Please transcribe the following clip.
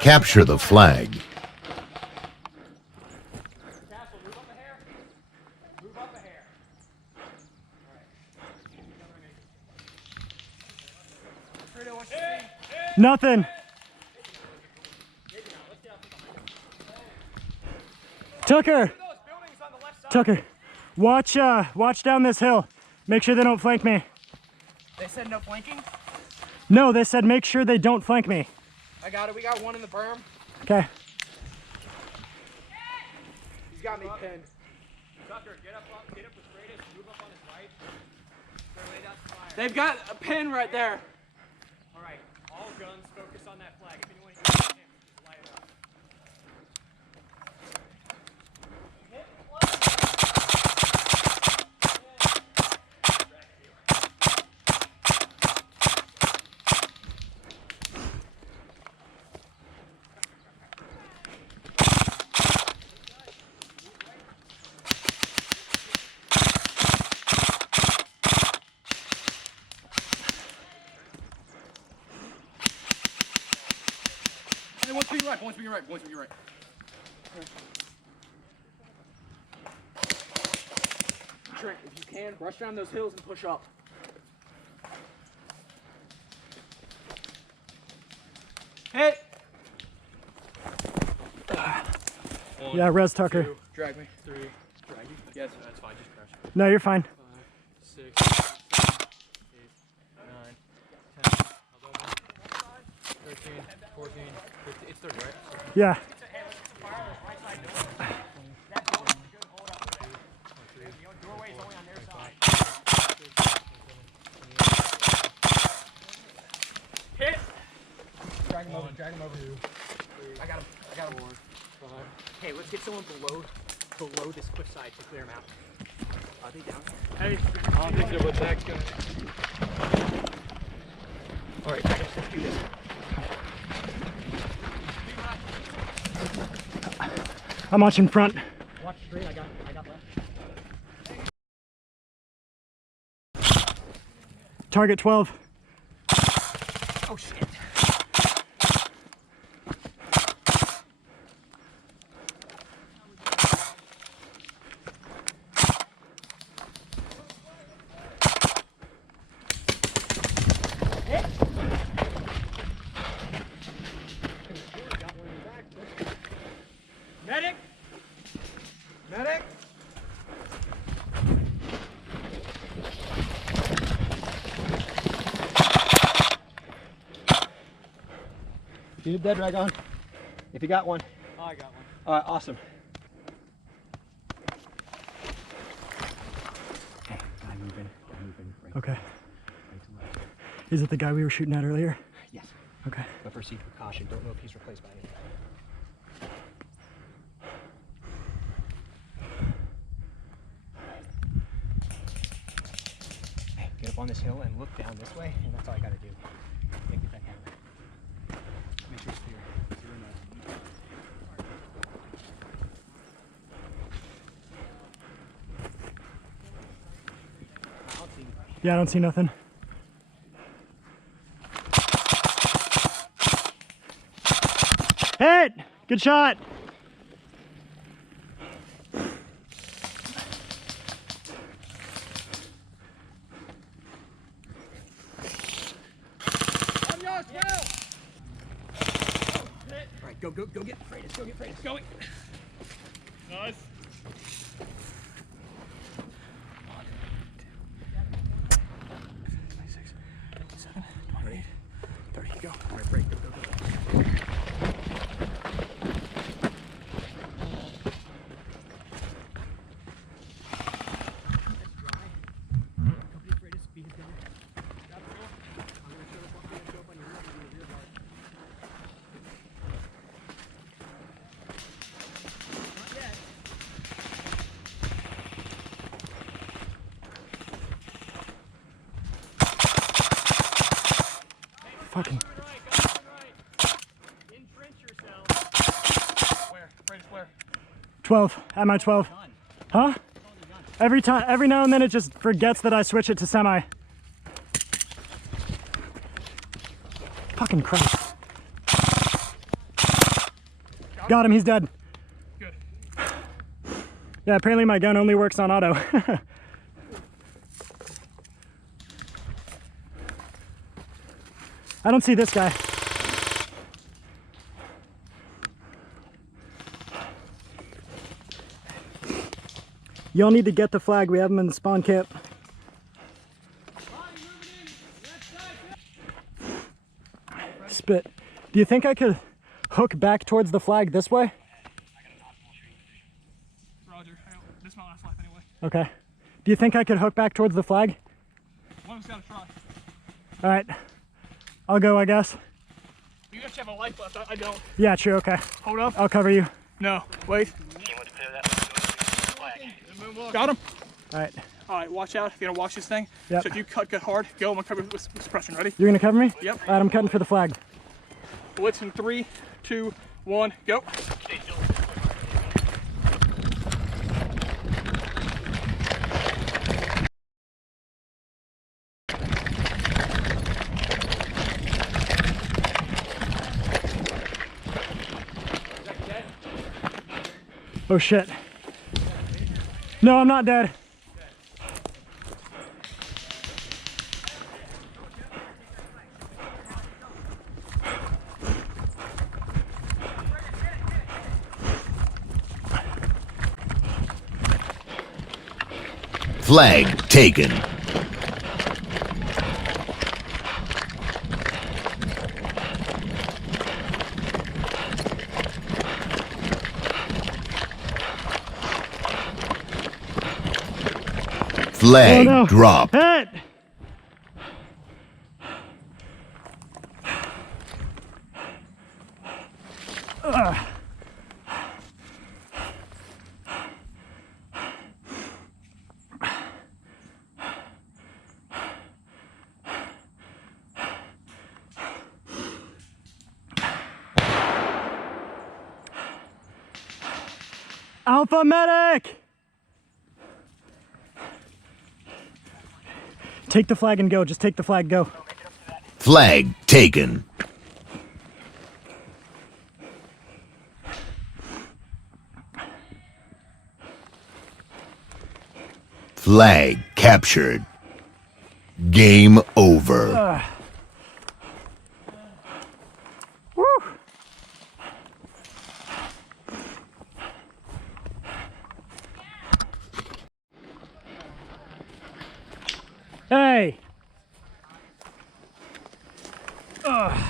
Capture the flag. Nothing. Tucker. Tucker. Watch down this hill. Make sure they don't flank me. They said no flanking? No, they said make sure they don't flank me. I got it. We got one in the berm. Okay. He's got me pinned. Tucker, get up with Freitas, move up on his right. Lay down fire. They've got a pin right there. All right, all guns focus on that flag. If anyone uses him, just light it up. Hey, one's being right, one's being right, one's being right. Trent, if you can, rush down those hills and push up. Hit! Yeah, res Tucker. 2, Drag me. 3, drag you? Yes. That's fine, just crash. No, you're fine. 5, 6, 7, 8, 9, 10, 11, 13, 14, 15. It's 30, right? Yeah. Hit! Drag him over, drag him over. 2, 3, I got him, I got him. 4, 5. Hey, let's get someone below this cliff side to clear him out. Are they down? Hey, I don't think they're with that guy. All right, let's do this. I'm watching front. Watch straight, I got left. Target 12. Oh shit. Medic! Medic! You did dead drag on. If you got one. Oh, I got one. All right, awesome. Okay, guy moving. Right, Okay. right to left. Is it the guy we were shooting at earlier? Yes. Okay. But proceed with caution. Don't know if he's replaced by anything. Hey, get up on this hill and look down this way, and that's all I gotta do. Yeah, get that camera. Make sure it's clear. I don't see anybody. Yeah, I don't see nothing. Hit! Good shot! All right, go get Freitas. Go get Freitas. Going. Nice. Go. All right, break. Go. Fucking. Entrench yourself. Where? 12. At my 12. Huh? Every now and then it just forgets that I switch it to semi. Fucking Christ. Got him, he's dead. Good. Yeah, apparently my gun only works on auto. I don't see this guy. Y'all need to get the flag. We have them in the spawn camp. Spit. Do you think I could hook back towards the flag this way? Roger. This is my last life anyway. Okay. Do you think I could hook back towards the flag? One of us gotta try. All right. I'll go, I guess. You actually have a life left. I don't. Yeah, true, okay. Hold up. I'll cover you. No. Wait. Got him. All right. All right. Watch out. If you're gonna watch this thing. Yep. So if you cut hard, go. I'm gonna cover with suppression. Ready? You're gonna cover me? Yep. All right, I'm cutting for the flag. Blitz in 3, 2, 1, go. Oh shit. No, I'm not dead. Flag taken. Flag Oh, no. drop. Hit! Alpha medic! Take the flag and go. Just take the flag, go. Flag taken. Flag captured. Game over. Woo! Hey! Ugh.